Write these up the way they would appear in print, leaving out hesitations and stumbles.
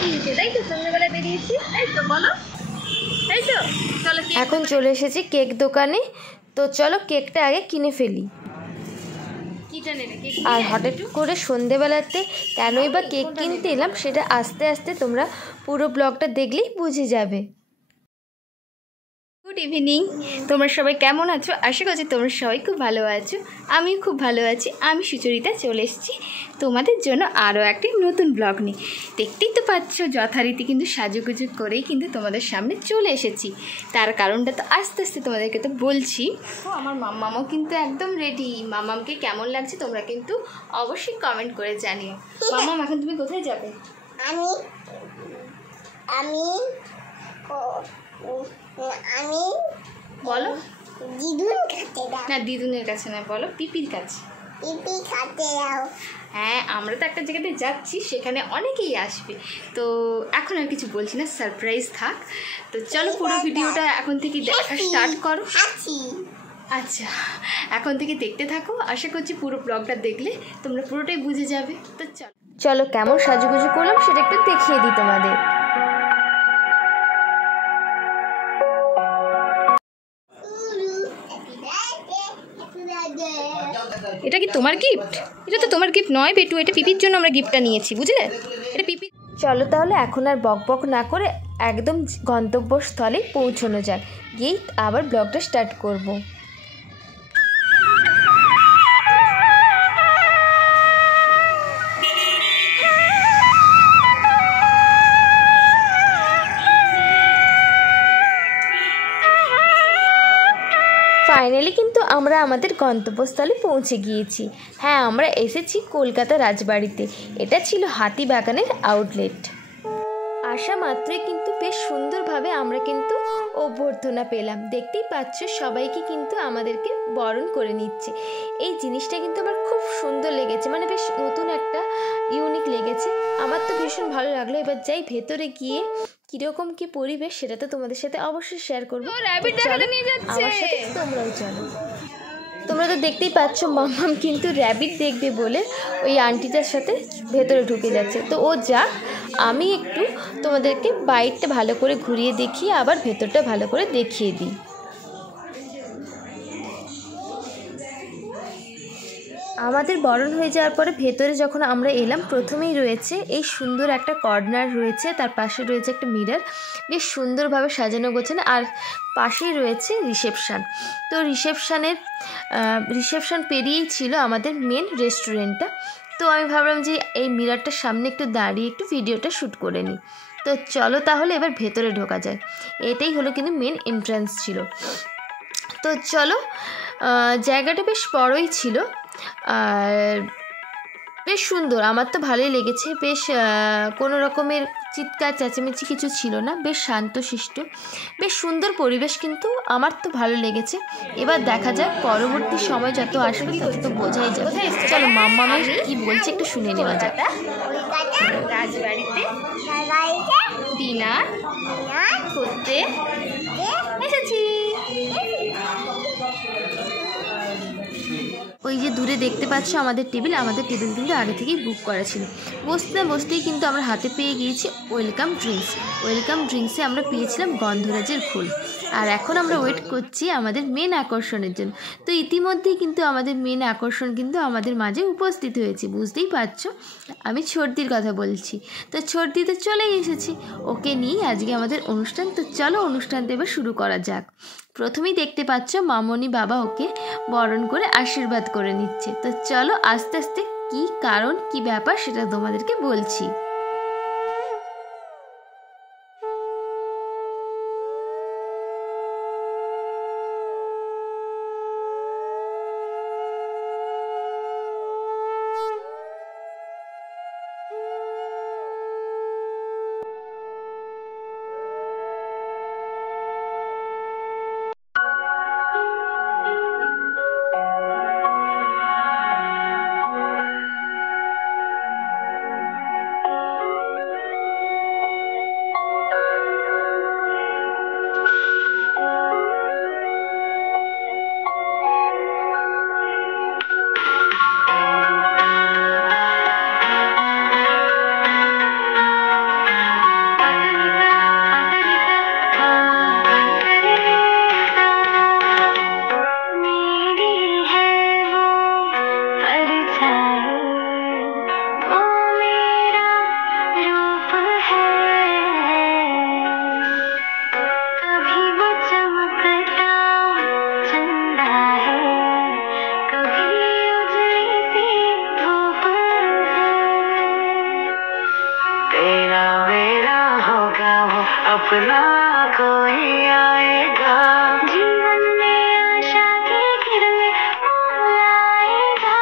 তিনটে, তাই তো? সন্ধ্যাবেলায় বেরিয়েছি, তাই তো? বলো, তাই তো? চলো এখন চলে এসেছি কেক দোকানে। তো চলো কেকটা আগে কিনে ফেলি। আর হঠাৎ করে সন্ধেবেলাতে কেনই বা কেক কিনতে এলাম সেটা আস্তে আস্তে তোমরা পুরো ব্লগটা দেখলেই বুঝে যাবে। গুড ইভিনিং, তোমরা সবাই কেমন আছো? আশা করছি তোমরা সবাই খুব ভালো আছো। আমিও খুব ভালো আছি। আমি সুচরিতা চলে এসেছি তোমাদের জন্য আরও একটি নতুন ব্লগ নিয়ে। দেখতেই তো পাচ্ছ যথারীতি কিন্তু সাজুগুজু করেই কিন্তু তোমাদের সামনে চলে এসেছি। তার কারণটা তো আস্তে আস্তে তোমাদেরকে তো বলছি। আমার মাম্মামও কিন্তু একদম রেডি। মাম্মামকে কেমন লাগছে তোমরা কিন্তু অবশ্যই কমেন্ট করে জানিও। মাম্মাম, এখন তুমি কোথায় যাবে? আমি আমি আমি বলো। দিদুন খাতে দাও। না, দিদুনের কাছে না, বলো পিপির কাছে। পিপি খাতে দাও। হ্যাঁ, আমরা তো একটা জায়গাতে যাচ্ছি, সেখানে অনেকেই আসবে। তো এখন আর কিছু বলছি না, সারপ্রাইজ থাক। তো চলো পুরো ভিডিওটা এখন থেকে দেখা স্টার্ট করো। আচ্ছা, এখন থেকে দেখতে থাকো। আশা করছি পুরো ব্লগটা দেখলে তোমরা পুরোটাই বুঝে যাবে। তো চলো কেমন সাজুগুজু করলাম সেটা একটু দেখিয়ে দিই তোমাদের। এটা কি তোমার গিফট? এটা তো তোমার গিফট নয় বেটু, এটা পিপির জন্য আমরা গিফটটা নিয়েছি, বুঝলে? এটা পিপি। চলো তাহলে এখন আর বক বক না করে একদম গন্তব্যস্থলে পৌঁছানো যাক, গিয়ে আবার ব্লগটা স্টার্ট করব। ফাইনালি কিন্তু আমরা আমাদের গন্তব্যস্থলে পৌঁছে গিয়েছি। হ্যাঁ, আমরা এসেছি কলকাতা রাজবাড়িতে। এটা ছিল হাতিবাগানের আউটলেট। আসা মাত্রই কিন্তু বেশ সুন্দরভাবে আমরা কিন্তু অভ্যর্থনা পেলাম। দেখতেই পাচ্ছ সবাইকে কিন্তু আমাদেরকে বরণ করে নিচ্ছে। এই জিনিসটা কিন্তু আমার খুব সুন্দর লেগেছে, মানে বেশ নতুন একটা ইউনিক লেগেছে। আমার তো ভীষণ ভালো লাগলো। এবার যাই ভেতরে গিয়ে কীরকম কী পরিবেশ সেটা তো তোমাদের সাথে অবশ্যই শেয়ার করবো। আমার সাথে তোমরাও চলো। তোমরা তো দেখতেই পাচ্ছ মাম্মাম কিন্তু র্যাবিট দেখবে বলে ওই আন্টিটার সাথে ভেতরে ঢুকে যাচ্ছে। তো ও যাক, আমি একটু তোমাদেরকে বাইরটা ভালো করে ঘুরিয়ে দেখিয়ে আবার ভেতরটা ভালো করে দেখিয়ে দিই। আমাদের বরণ হয়ে যাওয়ার পরে ভেতরে যখন আমরা এলাম, প্রথমেই রয়েছে এই সুন্দর একটা কর্নার রয়েছে, তার পাশে রয়েছে একটা মিরর, বেশ সুন্দরভাবে সাজানো গোছানো। আর পাশেই রয়েছে রিসেপশান। তো রিসেপশান পেরিয়েই ছিল আমাদের মেন রেস্টুরেন্টটা। তো আমি ভাবলাম যে এই মিররটার সামনে একটু দাঁড়িয়ে একটু ভিডিওটা শ্যুট করে নিই। তো চলো তাহলে এবার ভেতরে ঢোকা যায়। এটাই হলো কিন্তু মেন এন্ট্রান্স ছিল। তো চলো, জায়গাটা বেশ বড়ই ছিল আর বেশ সুন্দর। আমার তো ভালোই লেগেছে। বেশ কোনো রকমের চিৎকার চেঁচামেচি কিছু ছিল না, বেশ শান্তশিষ্ট, বেশ সুন্দর পরিবেশ, কিন্তু আমার তো ভালো লেগেছে। এবার দেখা যাক পরবর্তী সময় যত আসবে তত তো বোঝাই যাবে। চলো মাম্মামের কি বলছে একটু শুনে নেওয়া যাক। রাজবাড়িতে ডিনার করতে এসেছি। ওই যে দূরে দেখতে পাচ্ছ আমাদের টেবিল কিন্তু আগে থেকেই বুক করা ছিল। বসতে না বসতেই কিন্তু আমরা হাতে পেয়ে গিয়েছি ওয়েলকাম ড্রিঙ্কসে আমরা পেয়েছিলাম গন্ধরাজের ঘোল। আর এখন আমরা ওয়েট করছি আমাদের মেন আকর্ষণের জন্য। তো ইতিমধ্যেই কিন্তু আমাদের মেন আকর্ষণ কিন্তু আমাদের মাঝে উপস্থিত হয়েছে। বুঝতেই পারছো আমি ছোটদির কথা বলছি। তো ছোটদি তো চলেই এসেছি, ওকে নিয়েই আজকে আমাদের অনুষ্ঠান। তো চলো অনুষ্ঠানটা এবার শুরু করা যাক। প্রথমেই দেখতে পাচ্ছ মামনি বাবা ওকে বরণ করে আশীর্বাদ করে নিচ্ছে। তো চলো আস্তে আস্তে কি কারণ কি ব্যাপার সেটা তোমাদেরকে বলছি। तेरा मेरा होगा वो अपना कोई आएगा जीवन में आशा की किरणें लाएगा।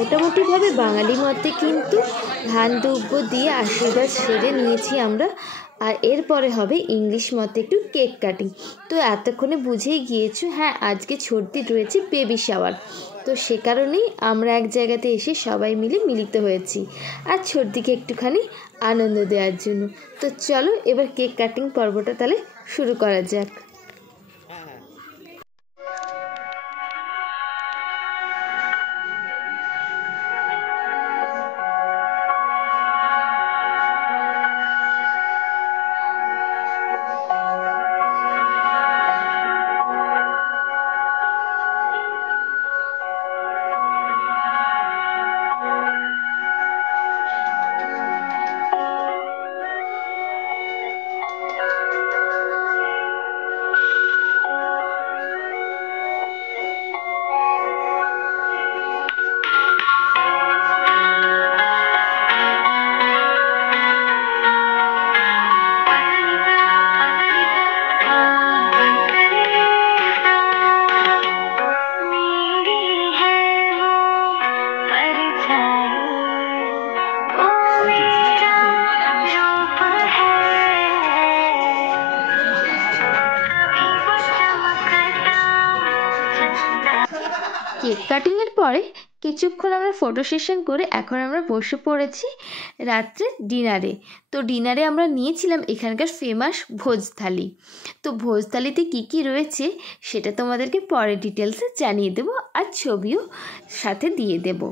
মোটামুটিভাবে বাঙালি মতে কিন্তু ধান দুব্য দিয়ে আশীর্বাদ সেরে নিয়েছি আমরা। আর এরপরে হবে ইংলিশ মতে একটু কেক কাটিং। তো এতক্ষণে বুঝেই গিয়েছো, হ্যাঁ আজকে ছোটদির রয়েছে বেবি শাওয়ার। তো সে কারণেই আমরা এক জায়গাতে এসে সবাই মিলে মিলিত হয়েছি আর ছোটদিকে একটুখানি আনন্দ দেওয়ার জন্য। তো চলো এবার কেক কাটিং পর্বটা তাহলে শুরু করা যাক। কেক কাটিংয়ের পরে কিছুক্ষণ আমরা ফটো সেশন করে এখন আমরা বসে পড়েছি রাত্রে ডিনারে। তো ডিনারে আমরা নিয়েছিলাম এখানকার ফেমাস ভোজ থালি। তো ভোজ থালিতে কী কী রয়েছে সেটা তোমাদেরকে পরে ডিটেলসে জানিয়ে দেবো, আর ছবিও সাথে দিয়ে দেবো।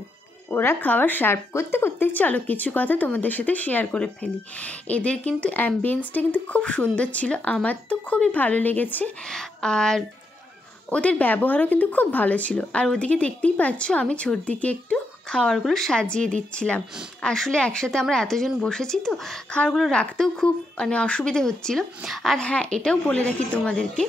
ওরা খাবার সার্ভ করতে করতে চলো কিছু কথা তোমাদের সাথে শেয়ার করে ফেলি। এদের কিন্তু অ্যাম্বিয়েন্সটা কিন্তু খুব সুন্দর ছিল, আমার তো খুবই ভালো লেগেছে। আর ওদের ব্যবহারও কিন্তু খুব ভালো ছিল। আর ওদিকে দেখতেই পাচ্ছ আমি ছোটদিকে একটু খাবারগুলো সাজিয়ে দিচ্ছিলাম। আসলে একসাথে আমরা এতজন বসেছি তো খাবারগুলো রাখতেও খুব অসুবিধে হচ্ছিল। আর হ্যাঁ, এটাও বলে রাখি তোমাদেরকে,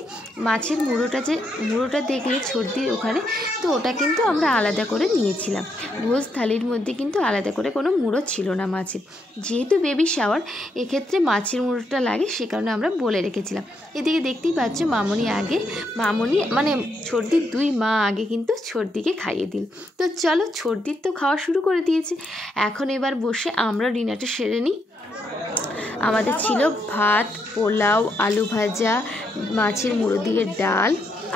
মাছের মুড়োটা দেখলে ছোটদির ওখানে, তো ওটা কিন্তু আমরা আলাদা করে নিয়েছিলাম। ভোজ থালির মধ্যে কিন্তু আলাদা করে কোনো মুড়ো ছিল না মাছের, যেহেতু বেবি শাওয়ার এক্ষেত্রে মাছের মুড়োটা লাগে, সে কারণে আমরা বলে রেখেছিলাম। এদিকে দেখতেই পাচ্ছ মামনি ছোটদির 2 মা আগে কিন্তু ছোটদিকে খাইয়ে দিল। তো চলো, ছোটদির তো খাওয়া শুরু করে দিয়েছে, এখন এবার বসে আমরা ডিনারটা সেরে নিই। আমাদের ছিল ভাত, পোলাও, আলু ভাজা, মাছের মুড়ো দিয়ে ডাল,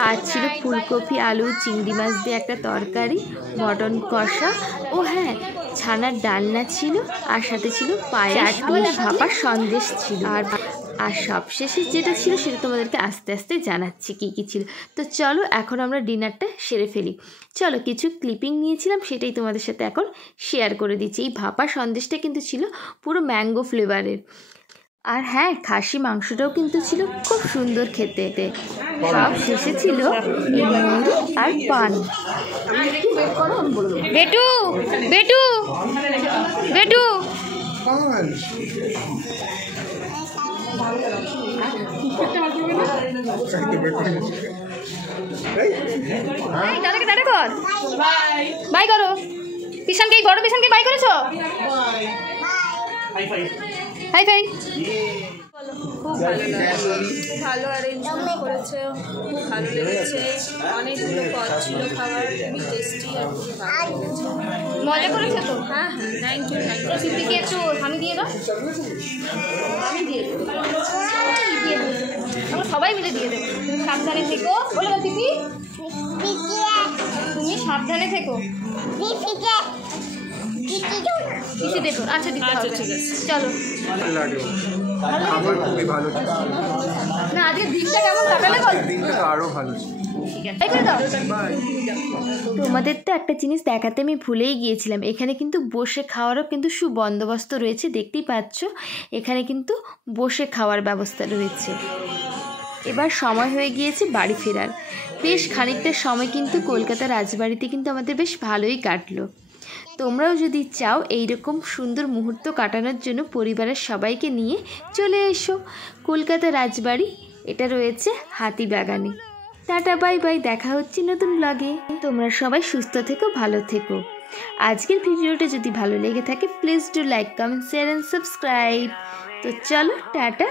আর ছিল ফুলকপি আলু চিংড়ি মাছ দিয়ে একটা তরকারি, মটন কষা, ও হ্যাঁ ছানার ডালনা ছিল, আর সাথে ছিল পায়েস, ভাপা সন্দেশ ছিল। আর সবশেষে যেটা ছিল সেটা তোমাদেরকে আস্তে আস্তে জানাচ্ছি কী কী ছিল। তো চলো এখন আমরা ডিনারটা সেরে ফেলি। চলো, কিছু ক্লিপিং নিয়েছিলাম সেটাই তোমাদের সাথে এখন শেয়ার করে দিচ্ছি। এই ভাপা সন্দেশটা কিন্তু ছিল পুরো ম্যাঙ্গো ফ্লেভারের। আর হ্যাঁ, খাসি মাংসটাও কিন্তু ছিল খুব সুন্দর খেতে। সব শেষে ছিল মুড়ি আর পান। বেটু বেটু বেটু দাদাকে দাদা কর বাই করো। পিছনকে বড় পিছনকে বাই করেছো? High five. খুব ভালো লাগলো, খুব ভালো অ্যারেঞ্জমেন্ট করেছে, খুব ভালো লেগেছে। অনেকগুলো পদ ছিল খাবার, খুবই টেস্টি আর খুবই ভালো লেগেছে। মজা করেছে তো? হ্যাঁ হ্যাঁ, থ্যাংক ইউ। পিপিকে একটু আমি দিয়ে দাও, আমি দিয়ে দেবো, দিয়ে দেবো, আমরা সবাই মিলে দিয়ে দেবো। তুমি সাবধানে থেকো, বলে দাও পিপি, তুমি সাবধানে থেকো। পিসি দেবো, আচ্ছা দিতে হবে, ঠিক আছে চলো। না আজকে দিনটা কেমন কাটালে বল? আরো ভালো তোমাদের তো একটা জিনিস দেখাতে আমি ভুলেই গিয়েছিলাম, এখানে কিন্তু বসে খাওয়ারও কিন্তু সুবন্দোবস্ত রয়েছে। দেখতেই পাচ্ছ এখানে কিন্তু বসে খাওয়ার ব্যবস্থা রয়েছে। এবার সময় হয়ে গিয়েছে বাড়ি ফেরার। বেশ খানিকটা সময় কিন্তু কলকাতা রাজবাড়িতে কিন্তু আমাদের বেশ ভালোই কাটলো। তোমরাও যদি চাও এইরকম সুন্দর মুহূর্ত কাটানোর জন্য পরিবারের সবাইকে নিয়ে চলে এসো কলকাতা রাজবাড়ি। এটা রয়েছে হাতিবাগানে। টাটা বাই বাই, দেখা হচ্ছে নতুন ব্লগে। তোমরা সবাই সুস্থ থেকো, ভালো থেকো। আজকের ভিডিওটা যদি ভালো লেগে থাকে please do like, comment, share and subscribe. তো চলো টাটা।